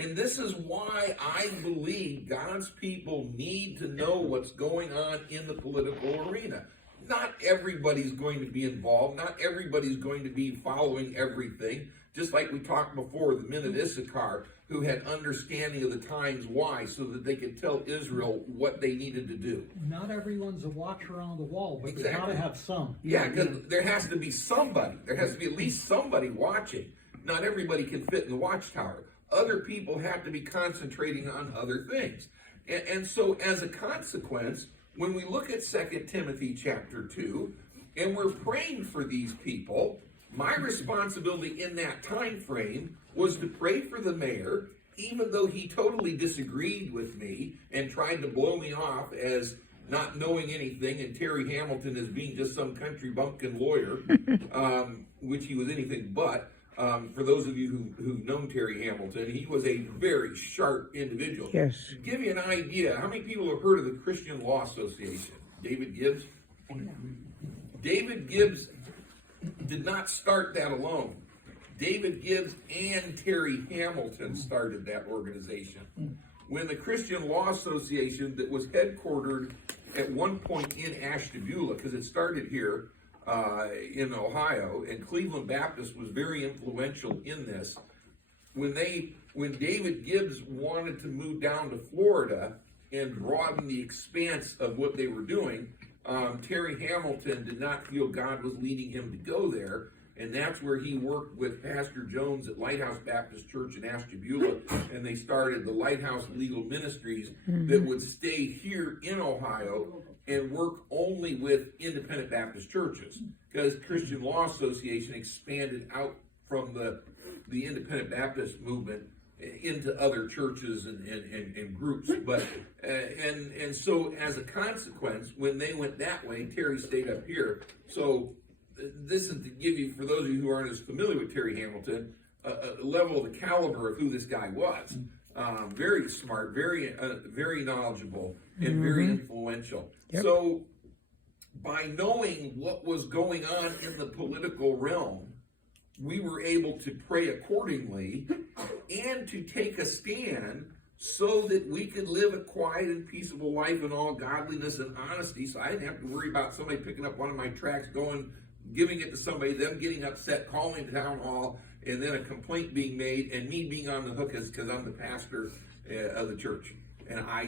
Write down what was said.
And this is why I believe God's people need to know what's going on in the political arena. Not everybody's going to be involved. Not everybody's going to be following everything. Just like we talked before, the men of Issachar who had understanding of the times why, so that they could tell Israel what they needed to do. Not everyone's a watcher on the wall, but Exactly. you gotta have some. Yeah, because there has to be somebody. There has to be at least somebody watching. Not everybody can fit in the watchtower. Other people have to be concentrating on other things. And so as a consequence, when we look at 2 Timothy chapter 2, and we're praying for these people, my responsibility in that time frame was to pray for the mayor, even though he totally disagreed with me and tried to blow me off as not knowing anything, and Terry Hamilton as being just some country bumpkin lawyer, which he was anything but. For those of you who've known Terry Hamilton, he was a very sharp individual. Yes. To give you an idea, how many people have heard of the Christian Law Association? David Gibbs? David Gibbs did not start that alone. David Gibbs and Terry Hamilton started that organization. When the Christian Law Association, that was headquartered at one point in Ashtabula, because it started here, in Ohio, and Cleveland Baptist was very influential in this. When David Gibbs wanted to move down to Florida and broaden the expanse of what they were doing, Terry Hamilton did not feel God was leading him to go there, and that's where he worked with Pastor Jones at Lighthouse Baptist Church in Ashtabula, and they started the Lighthouse Legal Ministries that would stay here in Ohio and work only with independent Baptist churches, because Christian Law Association expanded out from the independent Baptist movement into other churches and groups. But and so as a consequence, when they went that way, Terry stayed up here. So this is to give you, for those of you who aren't as familiar with Terry Hamilton, a level of the caliber of who this guy was. Very smart, very knowledgeable, and very influential. Yep. So by knowing what was going on in the political realm, we were able to pray accordingly and to take a stand so that we could live a quiet and peaceable life in all godliness and honesty. So I didn't have to worry about somebody picking up one of my tracts, giving it to somebody, them getting upset, calling the town hall, and then a complaint being made, and me being on the hook because I'm the pastor of the church. And I